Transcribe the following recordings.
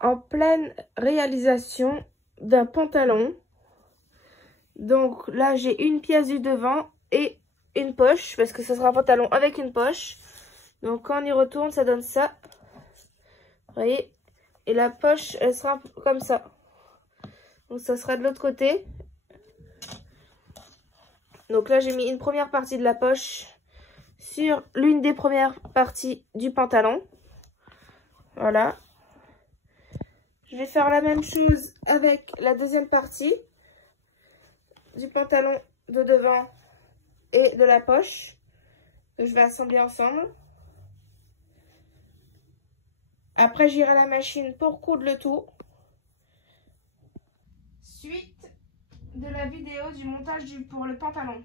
en pleine réalisation d'un pantalon. Donc là, j'ai une pièce du devant et une poche, parce que ça sera un pantalon avec une poche. Donc quand on y retourne, ça donne ça. Vous voyez? Et la poche, elle sera comme ça. Donc ça sera de l'autre côté. Donc là, j'ai mis une première partie de la poche sur l'une des premières parties du pantalon. Voilà. Je vais faire la même chose avec la deuxième partie du pantalon de devant et de la poche, que je vais assembler ensemble. Après, j'irai à la machine pour coudre le tout. Suite de la vidéo du montage pour le pantalon.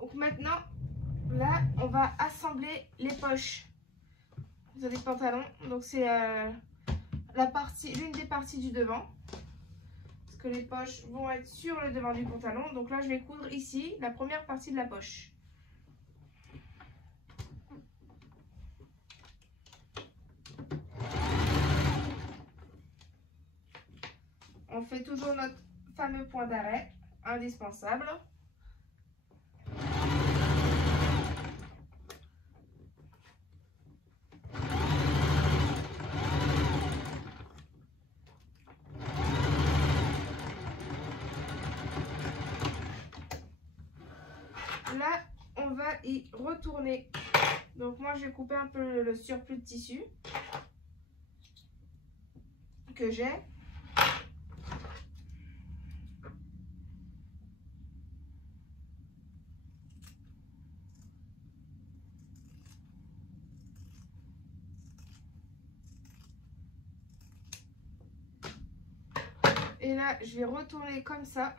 Donc maintenant, là, on va assembler les poches de les pantalons. Donc c'est l'une des parties du devant. Parce que les poches vont être sur le devant du pantalon. Donc là, je vais coudre ici la première partie de la poche. On fait toujours notre fameux point d'arrêt, indispensable. Là, on va y retourner. Donc moi, je vais couper un peu le surplus de tissu que j'ai. Et là, je vais retourner comme ça.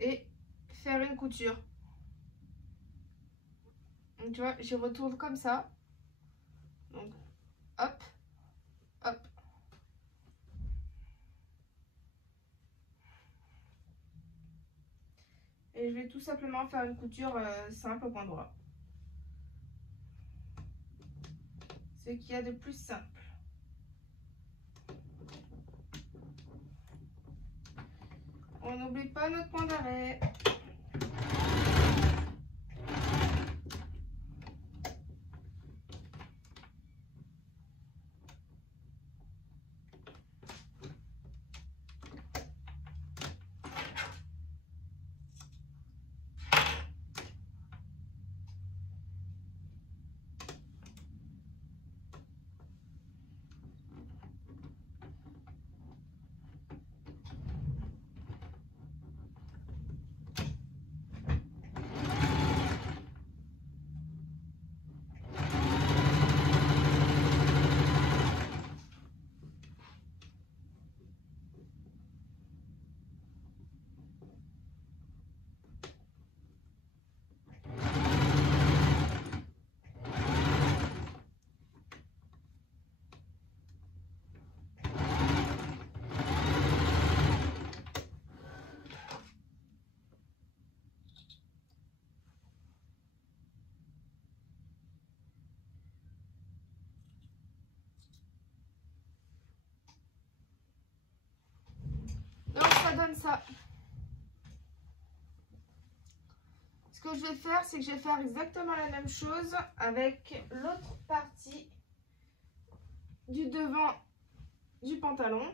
Et faire une couture. Donc tu vois, j'y retourne comme ça. Donc, hop, hop. Et je vais tout simplement faire une couture simple au point droit. Ce qu'il y a de plus simple. On n'oublie pas notre point d'arrêt. Donc ça donne ça. Ce que je vais faire, c'est que je vais faire exactement la même chose avec l'autre partie du devant du pantalon.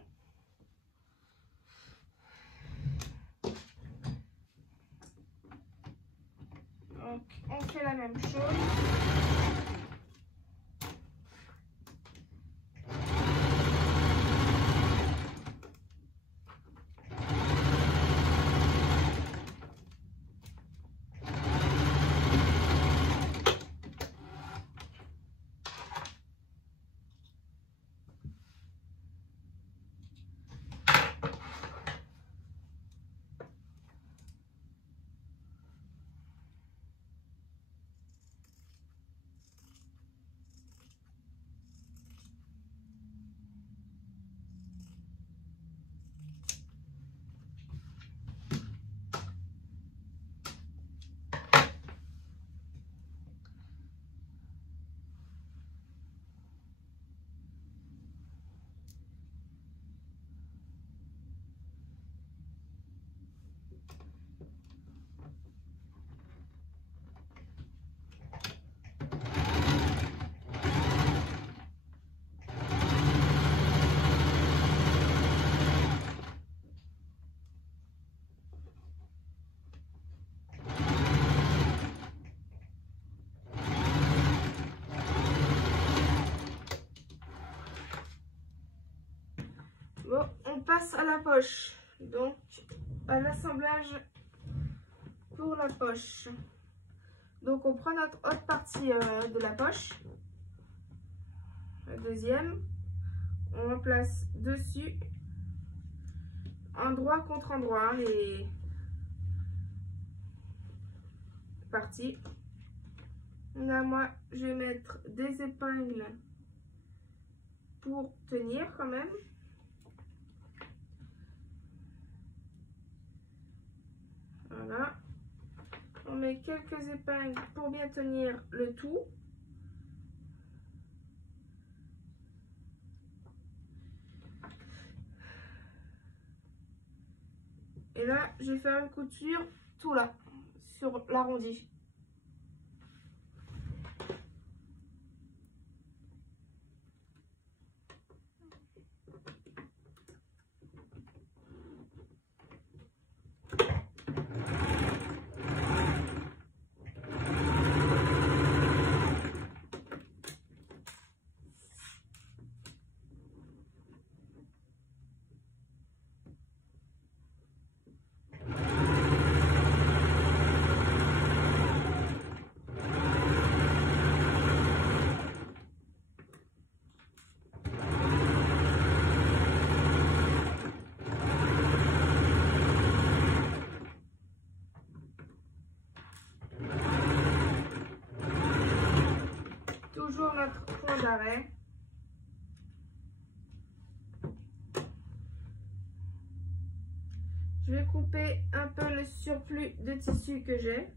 Donc on fait la même chose. Bon, on passe à la poche. Donc, à l'assemblage pour la poche. Donc, on prend notre haute partie de la poche. La deuxième. On en place dessus. Endroit contre endroit. Les parties. Là, moi, je vais mettre des épingles pour tenir quand même. Voilà. On met quelques épingles pour bien tenir le tout. Et là, je vais faire une couture tout là, sur l'arrondi. Toujours notre point d'arrêt. Je vais couper un peu le surplus de tissu que j'ai.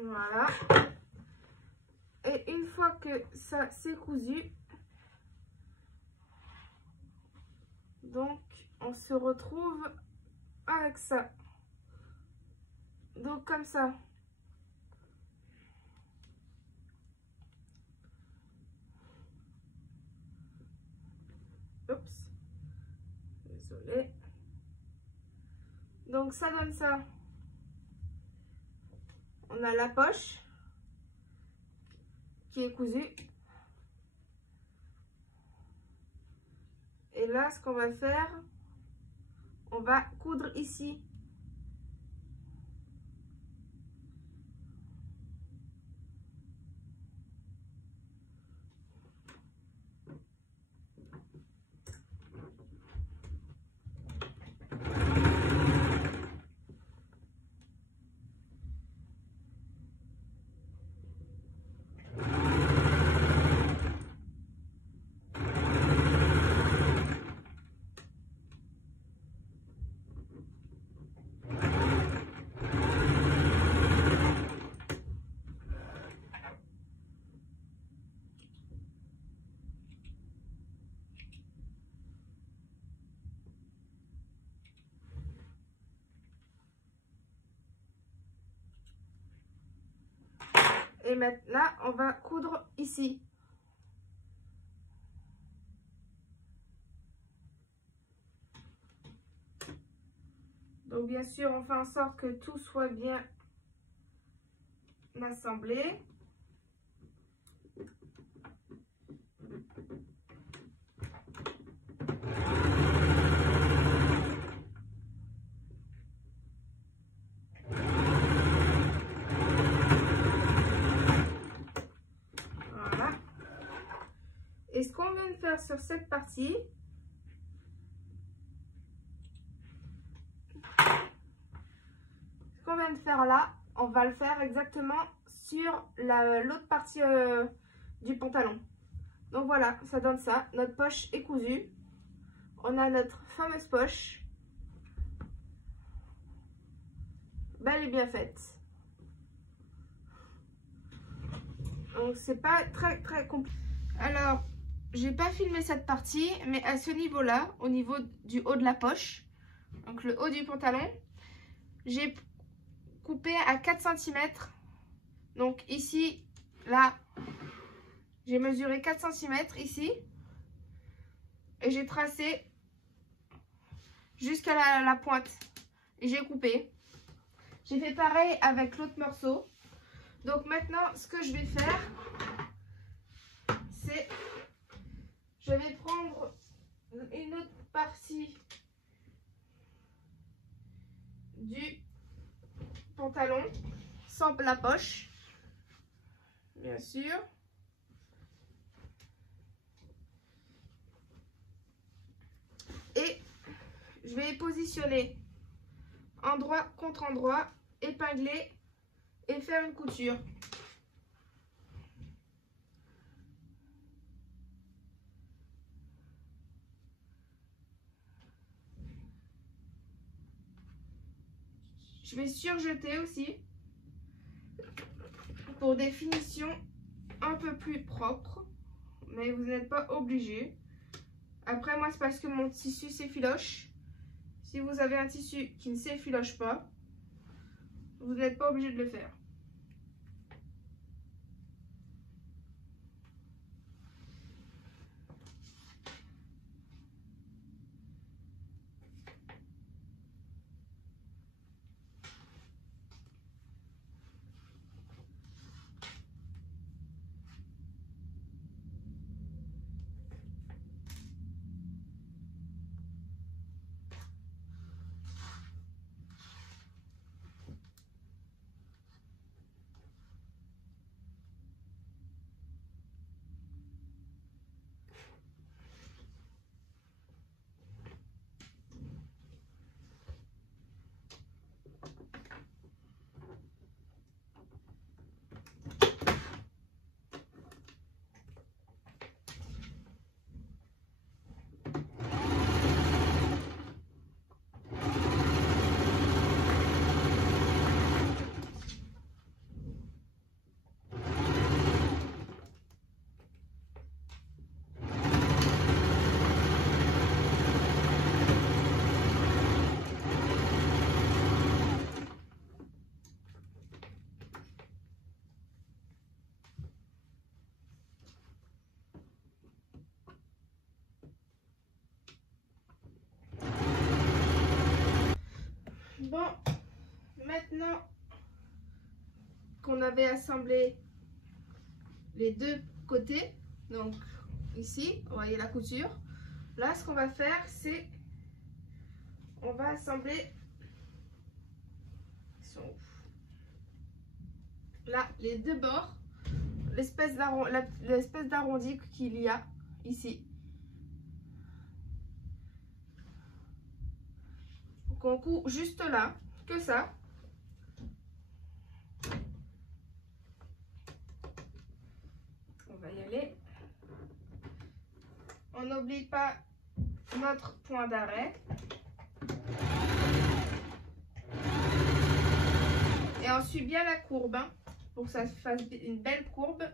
Voilà. Et une fois que ça c'est cousu, donc on se retrouve avec ça. Donc comme ça. Oups. Désolée. Donc ça donne ça. On a la poche qui est cousue. Et là, ce qu'on va faire, on va coudre ici. Et maintenant, on va coudre ici. Donc, bien sûr, on fait en sorte que tout soit bien assemblé. Et ce qu'on vient de faire sur cette partie, ce qu'on vient de faire là, on va le faire exactement sur l'autre partie du pantalon. Donc voilà, ça donne ça. Notre poche est cousue. On a notre fameuse poche. bel et bien faite. Donc c'est pas très compliqué. Alors, j'ai pas filmé cette partie, mais à ce niveau-là, au niveau du haut de la poche, donc le haut du pantalon, j'ai coupé à 4 cm. Donc ici, là, j'ai mesuré 4 cm ici. Et j'ai tracé jusqu'à la pointe. Et j'ai coupé. J'ai fait pareil avec l'autre morceau. Donc maintenant, ce que je vais faire, c'est... Je vais prendre une autre partie du pantalon, sans la poche, bien sûr. Et je vais positionner endroit contre endroit, épingler et faire une couture. Je vais surjeter aussi pour des finitions un peu plus propres, mais vous n'êtes pas obligé. Après, moi, c'est parce que mon tissu s'effiloche. Si vous avez un tissu qui ne s'effiloche pas, vous n'êtes pas obligé de le faire. Bon, maintenant qu'on avait assemblé les deux côtés, donc ici, vous voyez la couture. Là, ce qu'on va faire, c'est on va assembler là les deux bords, l'espèce d'arrondi qu'il y a ici. Donc on coupe juste là, que ça. On va y aller. On n'oublie pas notre point d'arrêt. Et on suit bien la courbe, hein, pour que ça fasse une belle courbe.